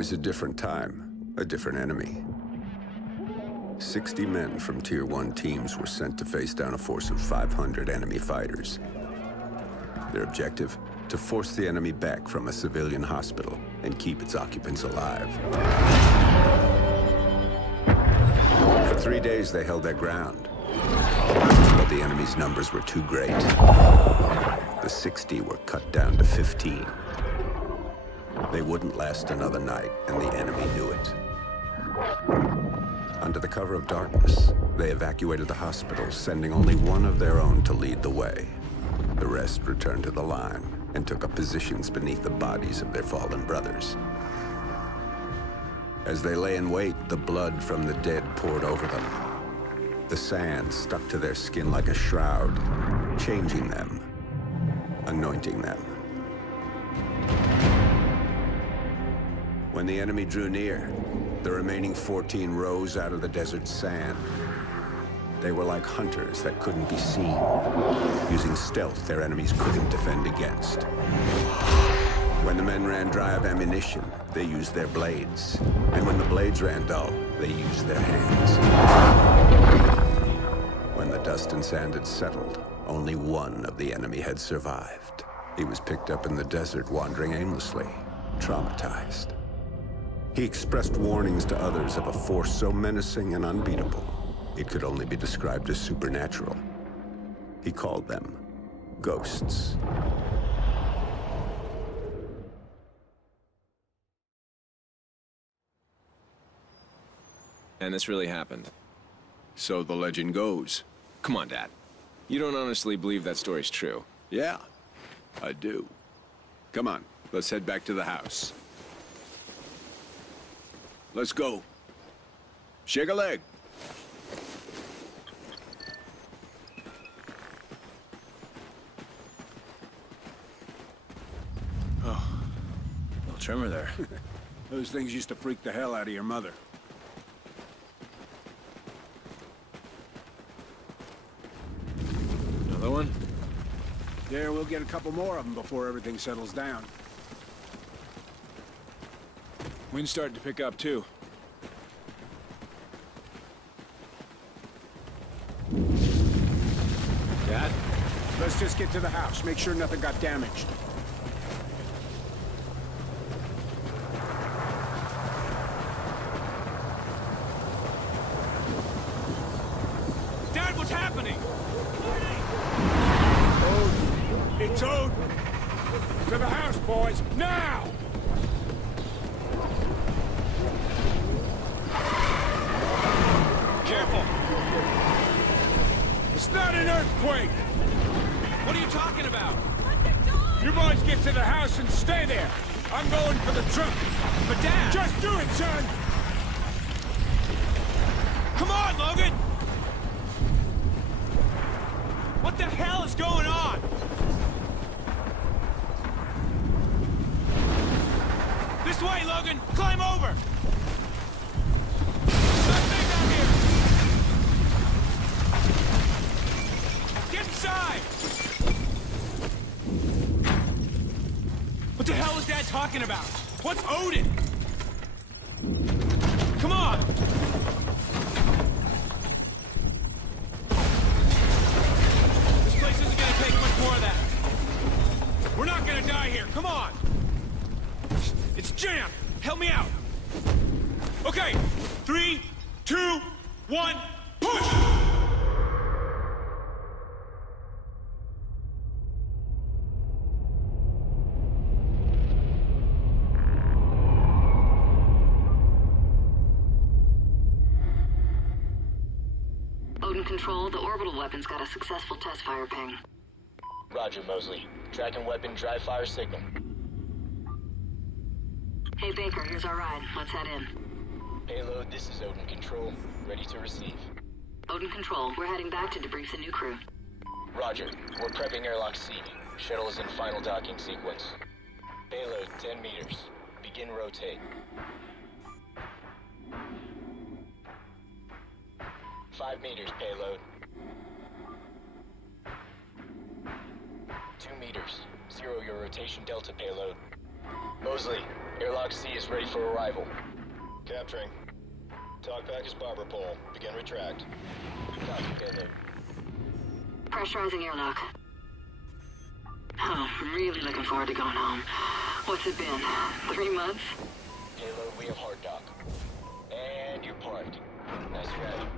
was a different time, a different enemy. 60 men from Tier 1 teams were sent to face down a force of 500 enemy fighters. Their objective? To force the enemy back from a civilian hospital and keep its occupants alive. For 3 days, they held their ground. But the enemy's numbers were too great. The 60 were cut down to 15. They wouldn't last another night, and the enemy knew it. Under the cover of darkness, they evacuated the hospital, sending only one of their own to lead the way. The rest returned to the line and took up positions beneath the bodies of their fallen brothers. As they lay in wait, the blood from the dead poured over them. The sand stuck to their skin like a shroud, changing them, anointing them. When the enemy drew near, the remaining 14 rose out of the desert sand. They were like hunters that couldn't be seen, using stealth their enemies couldn't defend against. When the men ran dry of ammunition, they used their blades. And when the blades ran dull, they used their hands. When the dust and sand had settled, only one of the enemy had survived. He was picked up in the desert, wandering aimlessly, traumatized. He expressed warnings to others of a force so menacing and unbeatable, it could only be described as supernatural. He called them ghosts. And this really happened. So the legend goes. Come on, Dad. You don't honestly believe that story's true? Yeah, I do. Come on, let's head back to the house. Let's go. Shake a leg. Oh, little tremor there. Those things used to freak the hell out of your mother. Another one? Yeah, we'll get a couple more of them before everything settles down. Wind's starting to pick up, too. Dad? Let's just get to the house. Make sure nothing got damaged. Dad, what's happening? Odin. It's Odin. To the house, boys. Now! Careful! It's not an earthquake! What are you talking about? You boys get to the house and stay there. I'm going for the truck. But Dad! Just do it, son! Come on, Logan! What the hell is going on? This way, Logan! Climb over! Something down here! Get inside! What the hell is Dad talking about? What's Odin? Come on! This place isn't gonna take much more of that. We're not gonna die here, come on! It's jammed! Help me out! Okay, 3, 2, 1, push! Odin Control, the orbital weapon's got a successful test fire ping. Roger, Mosley. Tracking weapon dry fire signal. Hey Baker, here's our ride. Let's head in. Payload, this is Odin Control. Ready to receive. Odin Control, we're heading back to debrief the new crew. Roger. We're prepping airlock C. Shuttle is in final docking sequence. Payload, 10 meters. Begin rotate. 5 meters, payload. 2 meters. 0 your rotation delta, payload. Mosley, Airlock C is ready for arrival. Capturing. Talkback is barber pole. Begin retract. Copy, payload. Pressurizing airlock. Oh, I'm really looking forward to going home. What's it been? 3 months? Payload, we have hard dock. And you're parked. Nice ride.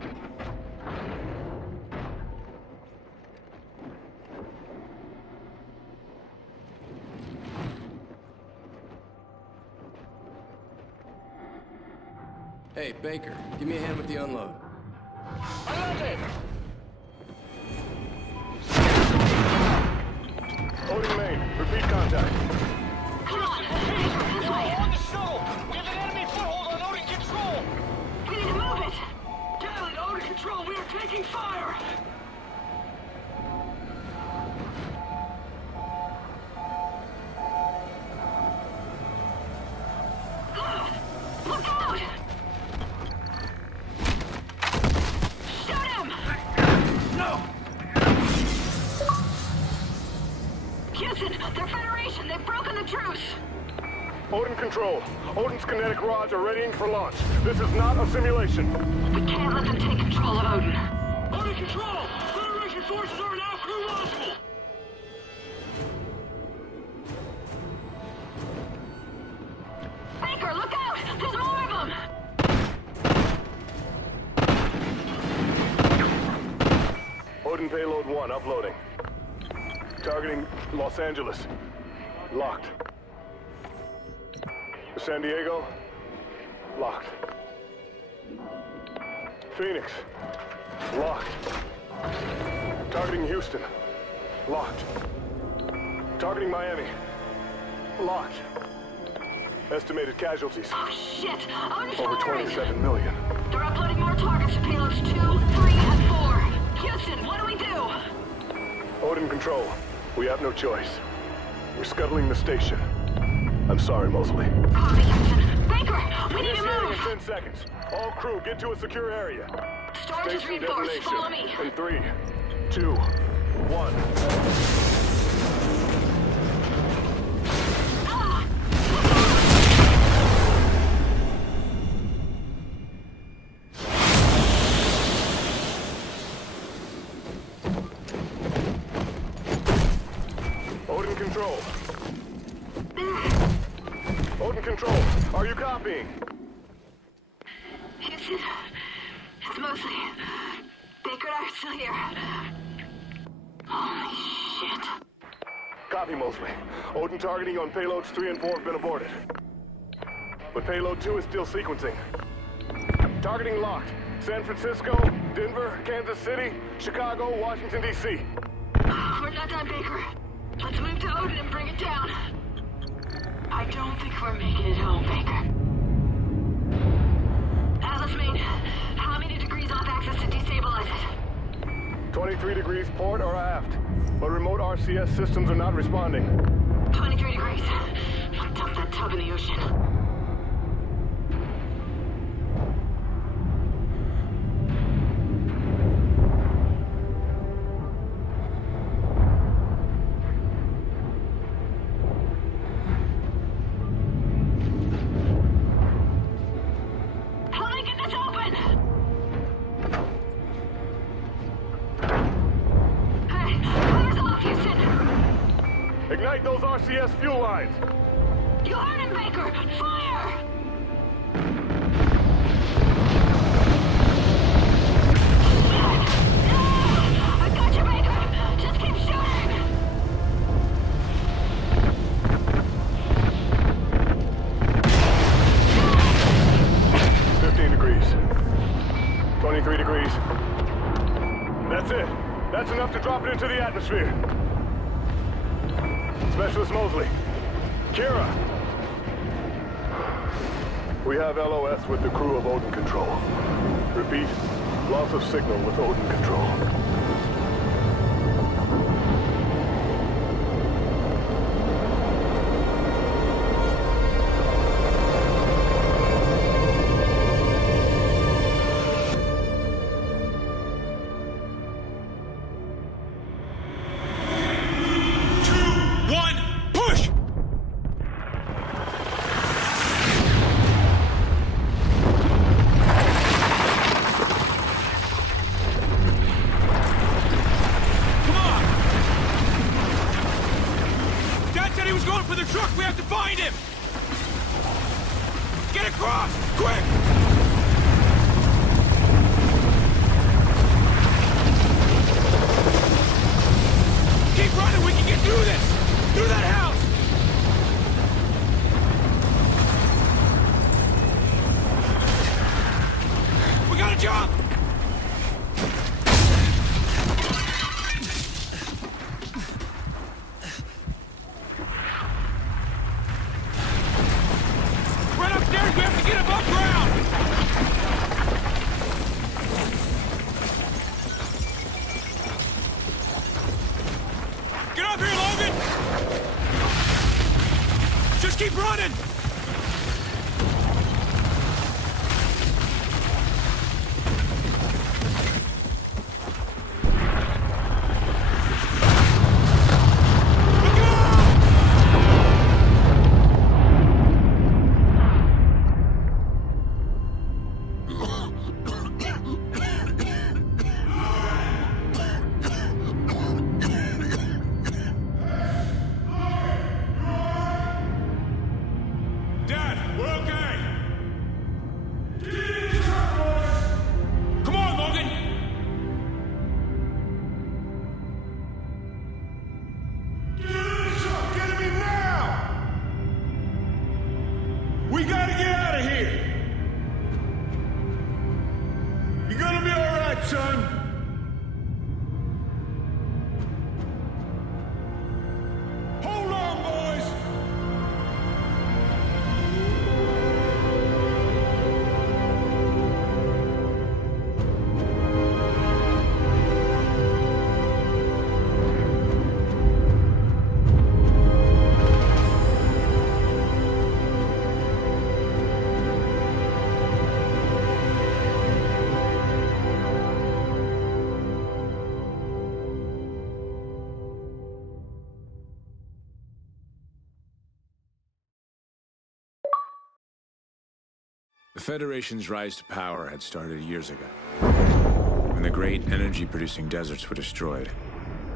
Hey, Baker, give me a hand with the unload. Odin main. Repeat contact. Come on! Baker, this way! On the shuttle! We have an enemy foothold on Odin control! We need to move it! Dial it, Odin Control, we are taking fire! Look out! Shoot him! No! Houston, they're Federation! They've broken the truce! Odin control. Odin's kinetic rods are readying for launch. This is not a simulation. We can't let them take control of Odin. Odin Control! Federation forces are now crew launchable! Baker, look out! There's more of them! Odin payload 1 uploading. Targeting Los Angeles. Locked. San Diego. Locked. Phoenix. Locked. Targeting Houston. Locked. Targeting Miami. Locked. Estimated casualties. Oh, shit! Odin's Over firing! 27 million. They're uploading more targets to payloads 2, 3, and 4. Houston, what do we do? Odin control. We have no choice. We're scuttling the station. I'm sorry, Mosley. Copy, Houston. Baker, we need to Initiating move! in 10 seconds. All crew, get to a secure area. Storage is Station reinforced. detonation. Follow me. In 3, 2, 1. Ah! Odin control. Odin control. Are you copying? Houston, it's Mosley. Baker and I are still here. Holy shit. Copy, Mosley. Odin targeting on payloads 3 and 4 have been aborted. But payload 2 is still sequencing. Targeting locked. San Francisco, Denver, Kansas City, Chicago, Washington, D.C. We're not done, Baker. Let's move to Odin and bring it down. I don't think we're making it home, Baker. Atlas main, how many degrees off axis to destabilize it? 23 degrees port or aft. But remote RCS systems are not responding. 23 degrees. I'll dump that tub in the ocean. Help me get this open! Hey, cover's off, Houston! Ignite those RCS fuel lines. You heard him, Baker! Fire! I got you, Baker! Just keep shooting! 15 degrees. 23 degrees. That's it. That's enough to drop it into the atmosphere. Specialist Mosley. Kira. We have LOS with the crew of Odin Control. Repeat, loss of signal with Odin Control. of the truck! We have to find him! Get across! Quick! Keep running! We can get through this! Through that house! We gotta jump! Run upstairs! We have to get above ground! Get up here, Logan! Just keep running! We gotta get out of here! You're gonna be alright, son! Hold on, boys! The Federation's rise to power had started years ago. When the great energy-producing deserts were destroyed,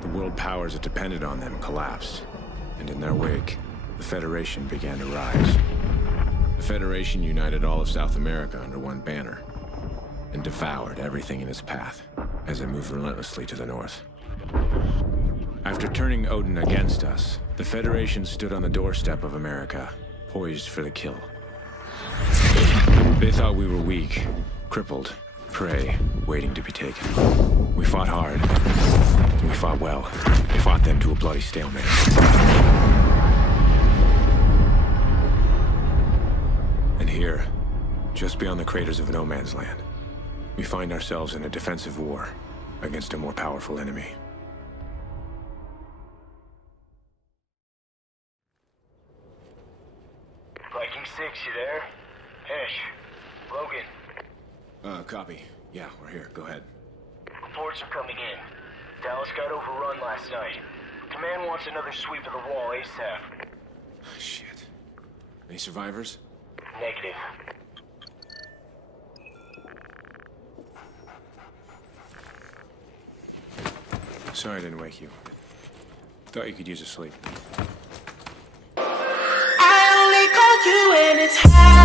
the world powers that depended on them collapsed, and in their wake, the Federation began to rise. The Federation united all of South America under one banner, and devoured everything in its path as it moved relentlessly to the north. After turning Odin against us, the Federation stood on the doorstep of America, poised for the kill. They thought we were weak, crippled, prey, waiting to be taken. We fought hard. We fought well. We fought them to a bloody stalemate. And here, just beyond the craters of No Man's Land, we find ourselves in a defensive war against a more powerful enemy. Viking 6, you there? Hesh. Logan. Copy. Yeah, we're here. Go ahead. Reports are coming in. Dallas got overrun last night. Command wants another sweep of the wall ASAP. Shit. Any survivors? Negative. Sorry I didn't wake you. Thought you could use a sleep. I only call you when it's high.